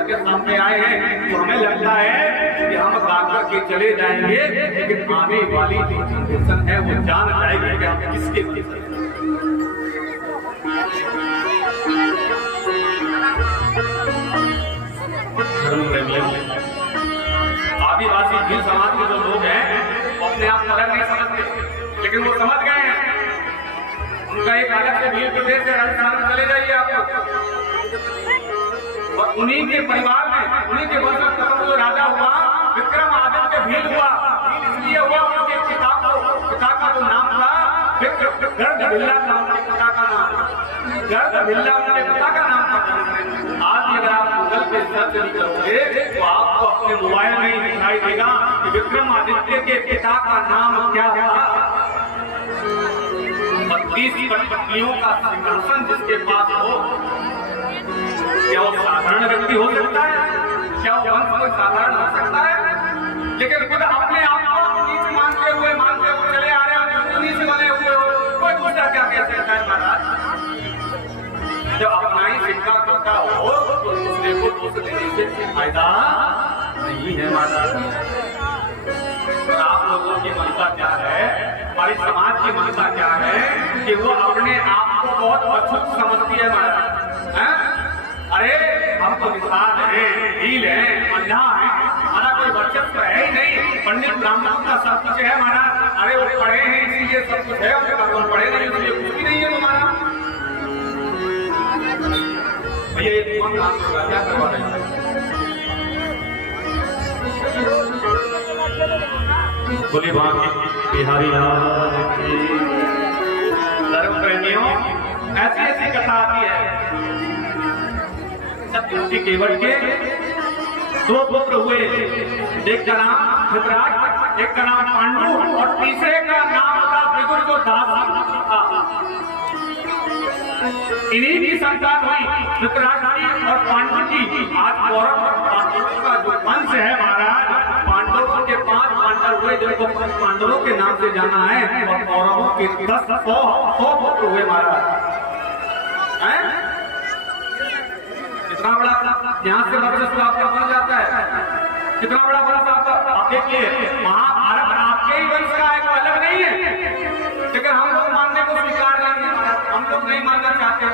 होकर के सामने आए हैं, तो हमें लगता है कि हम गाकर के चले जाएंगे, लेकिन आने वाली जो जनरेशन है वो जान जाएगी कि हम किसके लिए। आदिवासी भील समाज के जो लोग हैं वो अपने आप को अलग नहीं समझते, लेकिन वो समझ गए हैं। उनका एक अलग से भील प्रदेश है, राजस्थान में चले जाइए आप, और उन्हीं के परिवार में, उन्हीं के वंश में जो राजा हुआ विक्रमादित्य भील हुआ। इसलिए हुआ उनके पिता का जो नाम था गर्दभिल्ला था, उनके पिता का नाम गर्दभिल्ला उनके पिता का नाम था। आज अगर आप गूगल पे सर्च नहीं करोगे तो आपको अपने मोबाइल में ही दिखाई देगा कि विक्रमादित्य के पिता का नाम क्या था। 32 पटपटियों का सिंहासन जिसके पास हो, क्या वो साधारण व्यक्ति हो सकता है? क्या वो वंश कोई साधारण हो सकता है? लेकिन खुद अपने आप को नीच मानते हुए चले आ रहे हो, नीच बने हुए हो, कोई दूसरा क्या कह सकता है महाराज? जब अपना ही सिक्का टूटा हो तो दूसरे को दोष देने से फायदा नहीं है महाराज। और आप लोगों की मनसा क्या है, हमारी समाज की मनसा क्या है कि वो अपने आप को बहुत अछूत समझती है महाराज। अरे हम तो निषाद हैं, भील हैं, अंधा हैं, हमारा कोई वर्चस्व है ही नहीं, पंडित ब्राह्मणों का सब कुछ है महाराज। अरे वो पढ़े हैं इसीलिए सब कुछ है, उनके पढ़े नहीं इसलिए कुछ भी नहीं है तुम्हारा। भैया ये क्या करवा रहे हैं? बोले बिहारी लाल की। धर्म प्रेमियों, ऐसी ऐसी कथा आती है। सत्यवती केवट के 2 पुत्र हुए, एक का नाम धृतराष्ट्र, एक का नाम पांडु, और तीसरे का नाम था विदुर जो दास था। इन्हीं की संतान हुई धृतराष्ट्र और पांडु की। आज कौरव और पांडवों का जो वंश है महाराज, पांडवों के 5 पांडव हुए जिनको पांडवों के नाम से जाना है, और कौरवों के 100 पुत्र हुए महाराज। कितना बड़ा यहाँ से वर्चस्व आपका बन जाता है, कितना बड़ा वंश आपका। आप देखिए महाभारत आपके ही वंश का है, कोई अलग नहीं है, लेकिन हम लोग मानने को स्वीकार नहीं है, हम लोग नहीं मानना चाहते,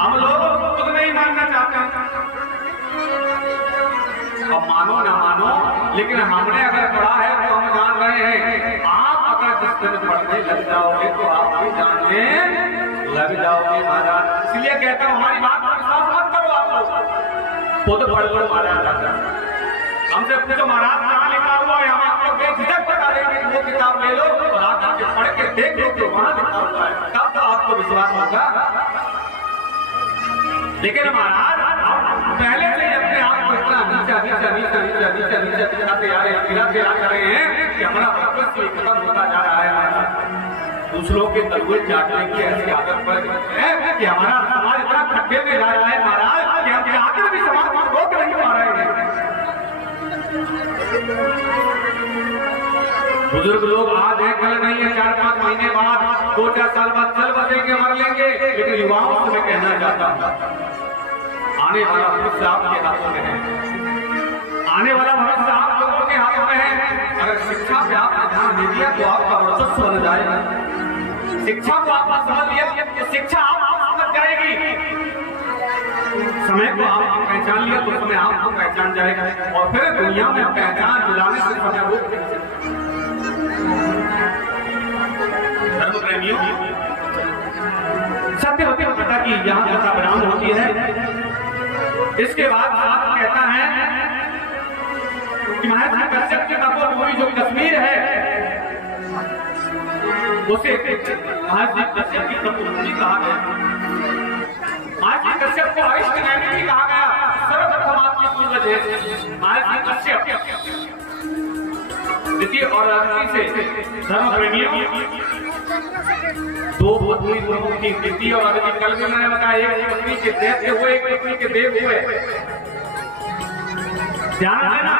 हम लोग खुद नहीं मानना चाहते। अब मानो ना मानो, लेकिन हमने अगर पढ़ा है तो हम जान रहे हैं। आप अगर जिस दिन पढ़ने लग जाओगे तो आप भी जानने लग जाओगे महाराज। इसलिए कहता हूँ हमारी बात पर विश्वास मत करो, आप लोग खुद पढ़ लो महाराज। हमसे पूछो महाराज कहाँ लिखा हुआ है, हम आपको बेझिझक बता देंगे, वो किताब ले लो और आप आगे पढ़ के देख लो कि वहां लिखा हुआ है, तब तो आपको विश्वास होगा। लेकिन महाराज पहले से अपने आप को इतना नीचा दिखाते आ रहे हैं कि हमारा वर्चस्व खत्म होता जा रहा है। दूसरों के तलवे चाटने की ऐसी आदत पड़ गई है कि हमारा समाज इतना खड्डे में जा रहा है महाराज कि हम चाहकर भी समाज को रोक नहीं पा रहे हैं। बुजुर्ग लोग आज है कल नहीं है, 4-5 महीने बाद 2-4 साल बाद चल बसेंगे, मर लेंगे, लेकिन युवाओं से मैं कहना चाहता हूँ आने वाला भविष्य आपके हाथों में है, आने वाला भविष्य आप लोगों के हाथों में है। अगर शिक्षा पे आपने ध्यान दे दिया तो आपका वर्चस्व बन जाएगा। शिक्षा को आपने समझ लिया तो शिक्षा आपको समझ जाएगी, समय को आप पहचान लिया तो समय आपको पहचान जाएगा, और फिर दुनिया में पहचान दिलाने से समय रोक। धर्म प्रेमियों, सत्यवती माता की यहाँ कथा विराम होती है। इसके बाद आप कहता है कि महर्षि कश्यप की तपोभूमि जो कश्मीर है उसे महर्षि कश्यप की तपोभूमि कहा गया। महर्षि कश्यप को आयुष्य नैमिष भी कहा गया। सर्वप्रथम आपकी पूर्वज है महर्षि कश्यप। द्वितीय और से धर्म प्रेमियों 2 पत्नी प्रमुख थी, द्वितीय और अदिति। कल भी मैंने बताया एक पत्नी के दैत्य हुए, एक पत्नी के देव हुए। ध्यान देना,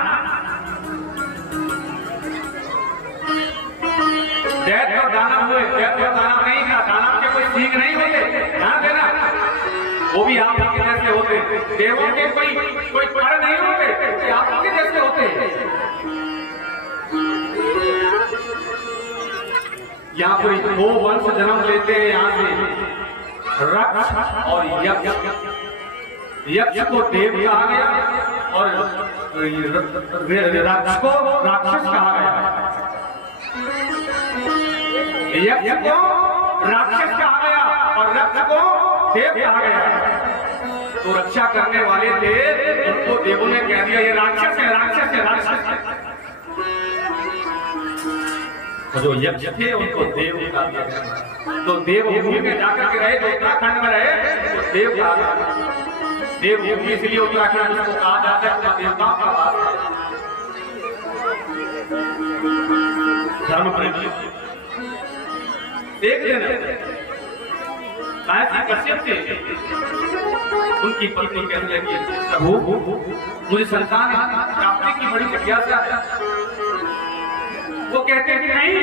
दैत्य और दानव हुए। दैत्य और दानव नहीं था, दानव के कोई सीख नहीं होते। ध्यान देना, वो भी आपके जैसे होते। देवों के कोई पर नहीं होते, आपके जैसे होते। यहाँ पर दो वंश जन्म लेते हैं, यहाँ से रक्ष और यक्ष। यक्ष को देव कहा गया और रक्ष को राक्षस कहा गया। यक्ष को राक्षस कहा गया और रक्ष को देव कहा गया। तो रक्षा करने वाले थे, उनको देवों ने कह दिया ये राक्षस है, राक्षस है, राक्षस है। तो जो यक्ष थे उनको देव कहा गया। तो देवभूमि में जाकर के रहे, जो उत्तराखंड में रहे तो देव कहा गया। देवभूमि इसलिए उत्तराखंड उसको कहा जाता है, देवताओं का वास है। धर्म प्रेमी एक दिन कश्यप थे, उनकी पत्नी कहने लगी प्रभु मुझे संतान प्राप्ति की बड़ी जिज्ञासा है। वो कहते हैं कि नहीं,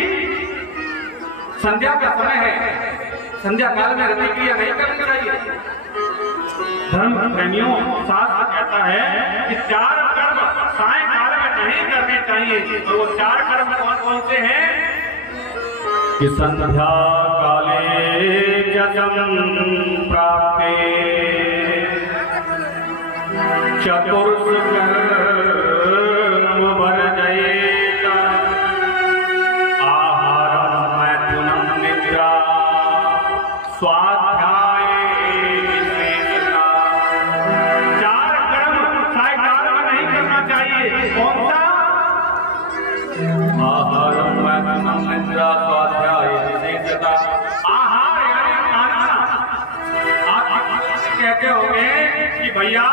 संध्या का समय है, संध्या काल में रति क्रिया नहीं करनी चाहिए। धर्म प्रेमियों शास्त्र कहता है कि 4 कर्म सायंकाल में नहीं करने चाहिए। और वो 4 कर्म कौन कौन से हैं? कि संध्या काले जगम प्राप्ते चतुर्थ कर्म वर्जयेत आहारम मैथुनम निद्रा स्वाध्याय विशेषता। 4 कर्म सायंकाल में नहीं करना चाहिए। कौन सा? आहारम मैथुनम निद्रा स्वाध्याय विशेषता। आहार यानी खाना। आप कहते होंगे कि भैया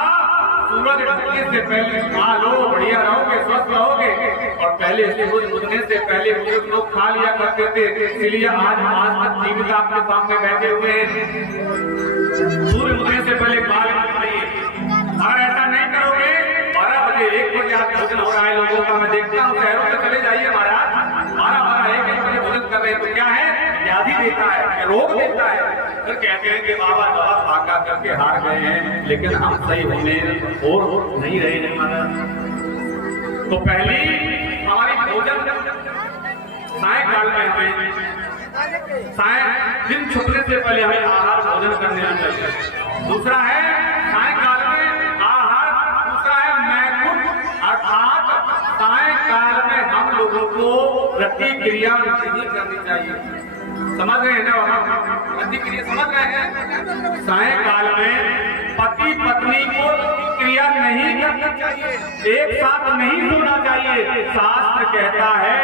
सूरज ढलने से पहले खा लो, बढ़िया रहोगे, स्वस्थ रहोगे। और पहले सूरज उगने से पहले बुजुर्ग लोग खा लिया करते थे, इसलिए आज तक जीवित आपके सामने बैठे हुए हैं। सूर्य उगने से पहले खा लेना चाहिए। अगर ऐसा नहीं करोगे 12 बजे 1 बजे आज भोजन हो रहा है लोगों का, मैं देखता हूँ शहरों में चले जाइए महाराज, 12-1 बजे भोजन कर रहे हैं तो क्या है, व्याधि देता है, रोग देता है। फिर कहते हैं कि बाबा दवा खाका करके हार गए हैं, लेकिन हम सही होने और नहीं रहे नहीं महाराज। तो पहली हमारी भोजन सायंकाल में हमें दिन छुपने से पहले हमें आहार भोजन कर लेना चाहिए। दूसरा है सायंकाल में आहार, दूसरा है मैथुन, अर्थात सायंकाल में हम लोगों को रति क्रिया नहीं करनी चाहिए। समझ रहे हैं ना? रति क्रिया समझ रहे हैं? सायंकाल में पति पत्नी को क्रिया नहीं करना चाहिए, एक साथ नहीं सोना चाहिए। शास्त्र कहता है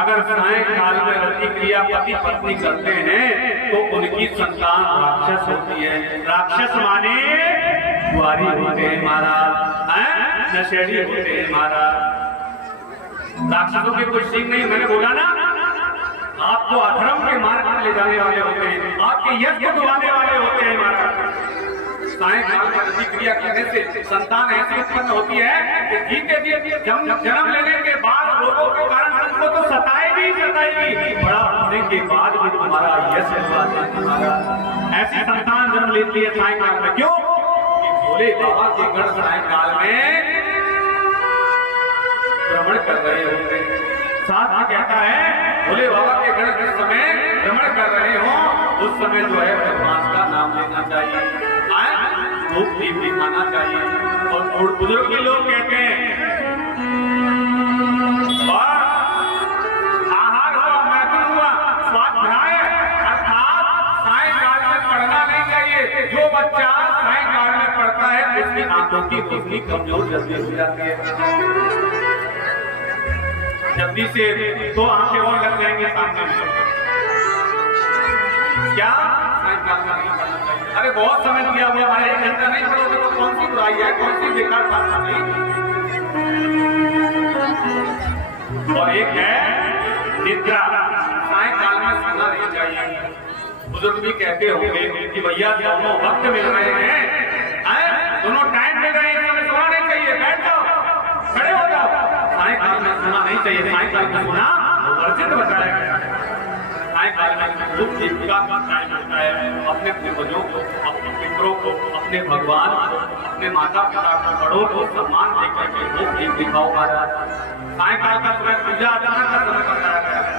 अगर सायंकाल में रति क्रिया पति पत्नी करते हैं तो उनकी संतान राक्षस होती है। राक्षस माने द्वारी होते हैं महाराज, नशेड़ी होते हैं महाराज। राक्षसों की कोई सीख नहीं, मैंने बोला ना, आपको अधर्म के मार्ग में ले जाने वाले होते हैं, आपके यश को डुबाने वाले होते हैं महाराज। सायंकाल में रति क्रिया करने से संतान ऐसी उत्पन्न होती है कि ठीक है जन्म लेने के बाद लोगों के कारण तुमको तो सताएगी, बड़ा होने के बाद भी तुम्हारा यश तुम्हारा ऐसी संतान जन्म लेती है सायंकाल में। क्यों? भोले बाबा के गण सायंकाल में भ्रमण कर रहे होते हैं। शास्त्र कहता है भोले बाबा के गण जिस समय भ्रमण कर रहे हो उस समय जो है भगवान का नाम लेना चाहिए, धूप दीप दिखाना चाहिए। और बुजुर्ग भी लोग कहते हैं आहार हुआ, मैथुन हुआ, स्वाध्याय अर्थात सायंकाल में पढ़ना नहीं चाहिए। जो बच्चा सायंकाल में पढ़ता है उसकी आंखों की रोशनी कमजोर जल्दी हो जाती है, जल्दी से 2 आंखें और लग जाएंगे सामने में। क्या सायंकाल में नहीं पढ़ना चाहिए? अरे बहुत समय दिया हुआ हमारे, 1 घंटा नहीं पढ़ोगे तो कौन सी बुराई है, कौन सी बेकार बात नहीं। और एक है निद्रा, सायंकाल में सोना नहीं चाहिए। बुजुर्ग भी कहते होंगे कि भैया दोनों वक्त मिल रहे हैं, दोनों टाइम मिल रहे हैं, हमें सोना नहीं चाहिए, बैठ जाओ, खड़े हो जाओ। सायंकाल में सोना नहीं चाहिए, सायंकाल में सोना वर्जित बताया गया है। सायंकाल में दुख का टाइम होता है। अपने पूर्वजों को, अपने मित्रों को, अपने भगवान को, अपने माता पिता को, बड़ों को सम्मान देकर के दुख दीप दिखाओ महाराज। सायकाल का समय पूजा अर्चना का समय बताया गया है।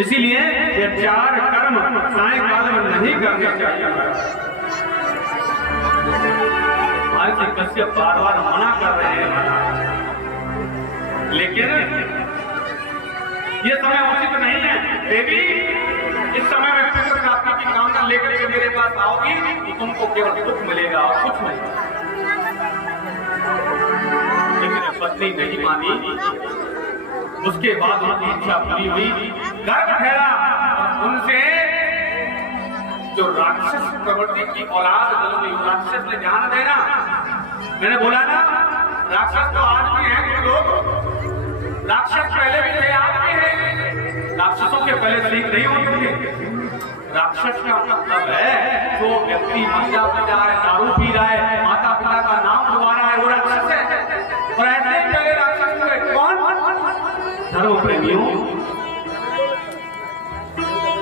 इसीलिए ये 4 कर्म सायकाल में नहीं करने चाहिए। महर्षि कश्यप बार बार मना कर रहे हैं, लेकिन ये समय उचित नहीं है। देवी, इस समय में पुत्र प्राप्ति की कामना लेकर के मेरे पास आओगी तो तुमको केवल दुख मिलेगा और कुछ नहीं। लेकिन पत्नी नहीं मानी। उसके बाद उनकी इच्छा पूरी हुई, गर्भ ठहरा। उनसे जो राक्षस प्रवृत्ति की औलाद जन्मी, राक्षस ने ध्यान देना, मैंने बोला ना राक्षस तो आज भी हैं कुछ लोग। राक्षस पहले भी थे, आज भी हैं। राक्षसों के पहले ठीक नहीं होते। राक्षस का मतलब है जो व्यक्ति मदिरा पी रहा है, दारू पी रहा है, माता पिता का नाम डुबा रहा है, वो राक्षस है। और ऐसे ही पहले राक्षस हुए कौन? धर्म प्रेमियों।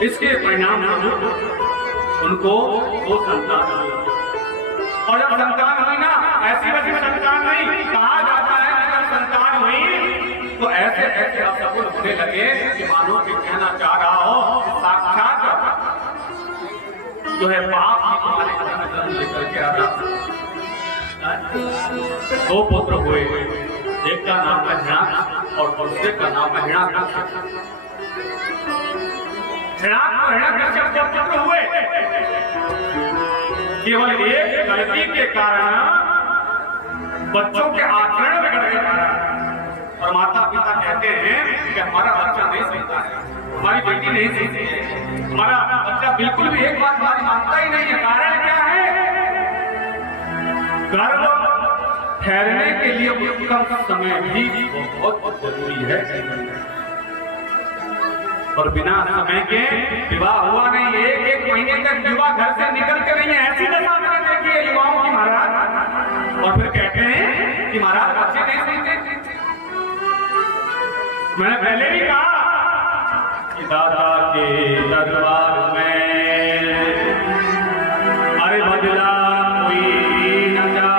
इसके परिणाम उनको 2 संतान हुई। और जब संतान हुई ना, ऐसी वैसी संतान नहीं, कहा जाता है कि जब संतान हुई तो ऐसे ऐसे असफल होने लगे कि मानो कि कहना चाह रहा हो साक्षात जो है पाप की तुम्हारे घर में जन्म लेकर के आ रहा। 2 पुत्र हुए, एक का नाम है हिरण्याक्ष और दूसरे का नाम है हिरण्याकश्यप। हिरण्याकश्यप जब पुत्र हुए, केवल एक गलती के कारण बच्चों के आचरण बिगड़ गए। और माता पिता कहते हैं कि हमारा बच्चा नहीं सीखता है, हमारी बेटी नहीं सीखती है, हमारा बच्चा बिल्कुल भी एक बात हमारी मानता ही नहीं है। कारण क्या है? गर्भ ठहरने के लिए उत्तम समय भी बहुत जरूरी है। और बिना समय के विवाह हुआ नहीं। एक महीने तक युवा घर से निकलते नहीं है। ऐसी दशा मैंने देखी है युवाओं की महाराज। और फिर कहते हैं कि महाराज बच्चे नहीं सीखते। मैंने पहले भी कहा कि दादा के दरबार में अरे बदला कोई न जा,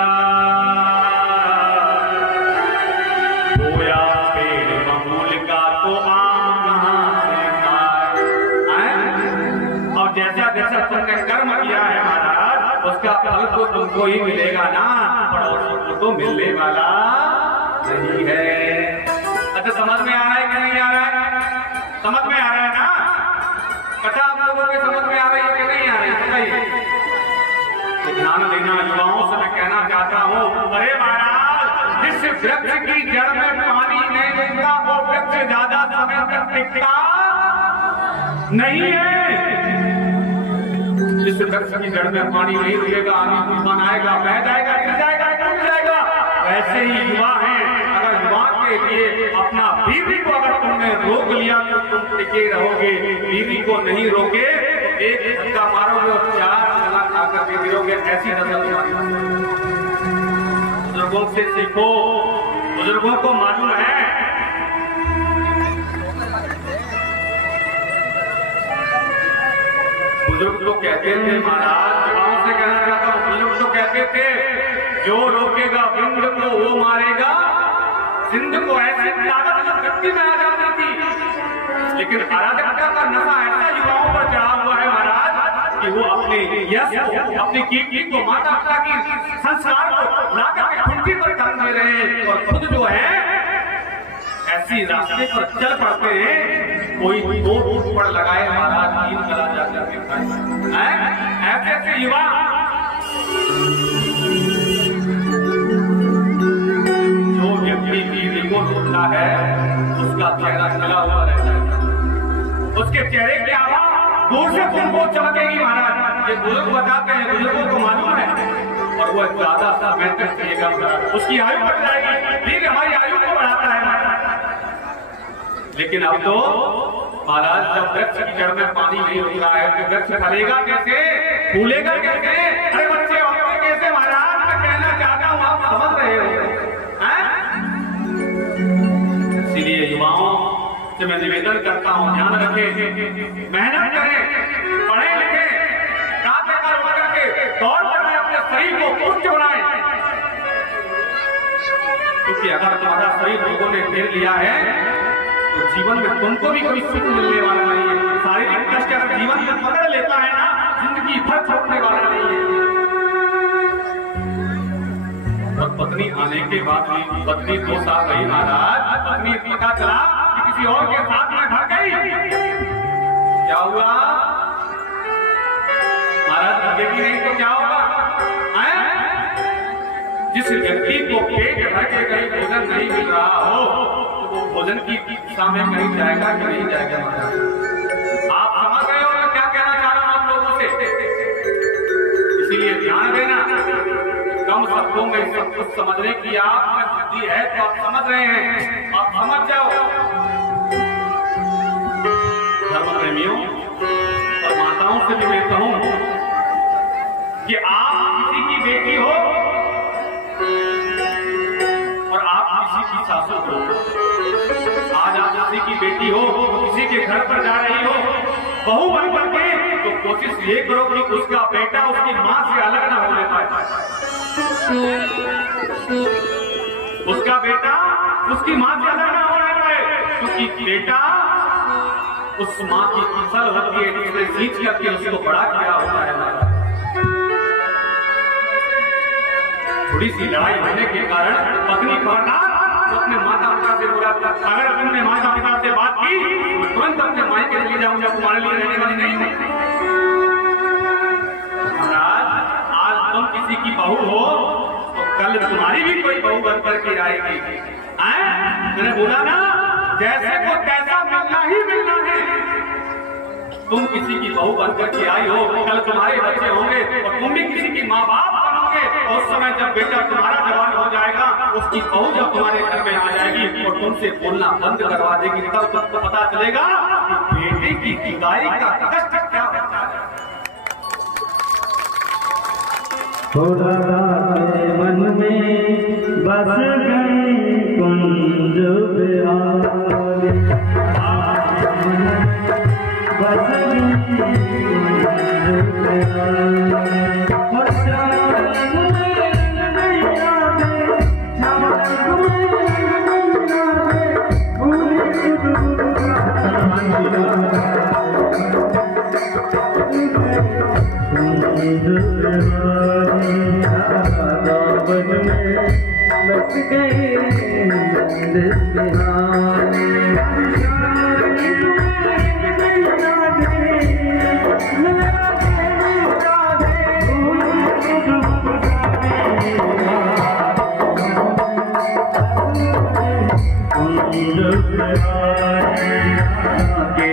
बोया पेड़ बबूल का तो आम कहां से खाए। और जैसा जैसा तुमने कर्म किया है महाराज, उसका फल तो तुमको ही मिलेगा ना, पड़ोसी को तो मिलने वाला नहीं है। अच्छा, समझ में आ रहा है कि नहीं आ रहा है? समझ में आ रहा है ना? कथा आप लोगों के समझ में आ रही है कि नहीं आ रही है? बताइए। तो ध्यान देना, युवाओं से मैं कहना चाहता हूँ, अरे महाराज, जिस वृक्ष की जड़ में पानी नहीं मिलता वो वृक्ष ज्यादा समय तक टिकता नहीं है। जिस वृक्ष की जड़ में पानी नहीं रुकेगा, आगे तूफान आएगा, बह जाएगा, गिर जाएगा, टूट जाएगा। वैसे ही युवा है, अगर युवा के लिए अपना बीवी को अगर तुमने रोक लिया तो तुम टिके रहोगे। बीवी को नहीं रोके तो एक धक्का मारोगे और 4 चला खाकर के गिरोगे। ऐसी नजर बुजुर्गों से सीखो, बुजुर्गों को मालूम है। बुजुर्ग तो कहते थे महाराज, युवाओं से कहना चाहता हूँ, बुजुर्ग तो कहते थे जो रोकेगा विंद को वो मारेगा सिंध को। ऐसी ताकत व्यक्ति में आ जाती थी। लेकिन अराजकता का नशा ऐसा युवाओं पर चढ़ा हुआ है महाराज कि वो अपने यश को, अपनी कीर्ति को, माता पिता की संस्कार को लाकर के खुंटी पर टांग दे रहे हैं और खुद जो है ऐसी रास्ते पर चल पड़ते हैं। कोई 2 ऊपर लगाए महाराज 3 चला जाते हैं। ऐसे ऐसे युवा जो व्यक्ति बीवी को रोकता है उसका चेहरा खिला हुआ रहता है। उसके चेहरे की आवाज दूर से तुमको चमकेगी महाराज। ये बुजुर्ग बताते हैं, बुजुर्गों को मालूम है। और वो ज्यादा समय तक जिएगा, उसकी आयु बढ़ जाएगी। फिर हमारी आयु को बढ़ाता है महाराज। लेकिन अब तो महाराज जब वृक्ष की जड़ में पानी नहीं रुक रहा है तो वृक्ष फलेगा कैसे, फूलेगा कैसे? अरे बच्चे होते कैसे महाराज? मैं कहना चाहता हूँ, आप समझ रहे हो। इसीलिए युवाओं से मैं निवेदन करता हूँ, ध्यान रखें, मेहनत करें, पढ़े लिखे, रात बेकार उठ करके दौड़ लगाए, अपने शरीर को पुष्ट बनाए, क्योंकि अगर तुम्हारा शरीर लोगों ने घेर लिया है तो जीवन में तुमको भी कोई सुख मिलने वाला नहीं है। शारीरिक कष्ट अगर जीवन में पकड़ लेता है ना, जिंदगी भर छोड़ने वाला नहीं है। और पत्नी आने के बाद भी पत्नी 2 साल रही महाराज, पत्नी पता चला कि किसी और के साथ में भर गई। क्या हुआ महाराज, भगेगी नहीं तो क्या होगा? जिस व्यक्ति को पेट भर के कहीं भोजन नहीं मिल रहा हो तो वो भोजन की इच्छा में कहीं जाएगा कि नहीं जाएगा महाराज? आप समझ रहे हो मैं क्या कहना चाह रहा हूं आप लोगों से? इसीलिए ध्यान देना, कम शब्दों में सब कुछ समझने की आप में बुद्धि है तो आप समझ रहे हैं, आप समझ जाओ। धर्म प्रेमियों और माताओं से भी मैं कहूं कि आप किसी की बेटी हो और आप किसी की सासू हो। आज आप किसी की बेटी हो तो किसी के घर पर जा रही हो बहू बन करके, तो कोशिश ये करो कि उसका बेटा उसकी मां से अलग ना होने पाए, उसका बेटा उसकी मां से अलग ना होने पाए, क्योंकि बेटा उस मां की फसल होती है जिसने सींच करके उसको बड़ा किया होता है। थोड़ी सी लड़ाई होने के कारण पत्नी खबरदार तो अपने माता पिता से बोला, अगर तुमने माता पिता से बात की तो तुरंत अपने मायके ले जाऊंगा, तुम्हारे लिए रहने वाली नहीं हूं। महाराज आज तुम किसी की बहू हो तो कल तुम्हारी भी कोई बहू बन करके आएगी। मैंने बोला ना, जैसे को तैसा मिलना ही मिलना है। तुम किसी की बहू बन करके आई हो, कल तुम्हारे बच्चे होंगे और तुम भी किसी की माँ बाप बनोगे। उस समय जब बेटा तुम्हारा जवान हो जाएगा, उसकी बहू जब तुम्हारे घर में आ जाएगी और तुमसे बोलना बंद करवा देगी, तब तुमको पता चलेगा कि बेटे की जुदाई का कष्ट क्या होता है। मन में बस गई कुंज बिहारी, बस गई कुंज बिहारी। बस गए के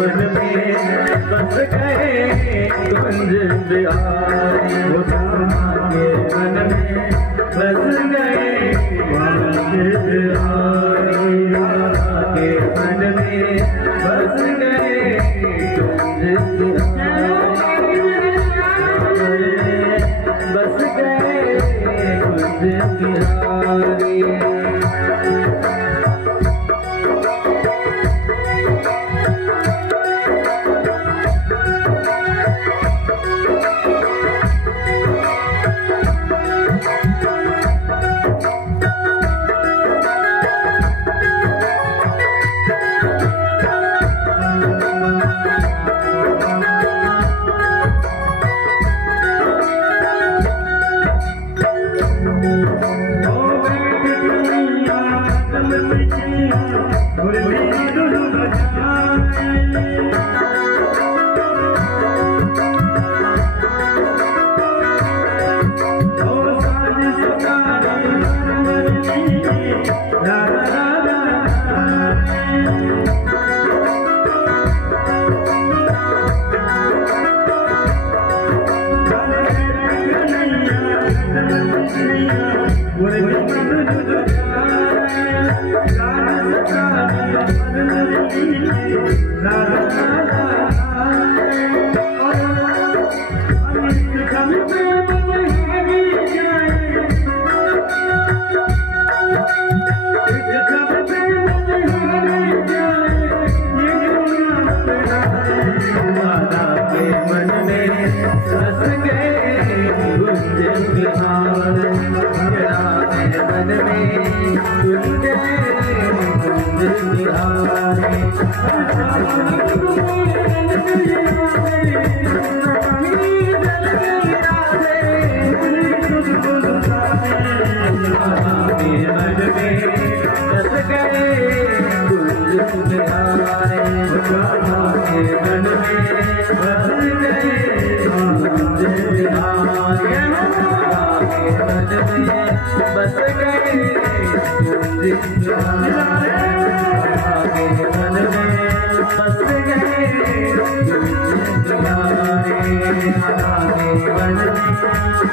मन में बस गए कुंज बिहारी, के मन में बस गए कुंज बिहारी, के मन में बस गए कुंज बिहारी। बिहारी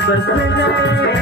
बस गए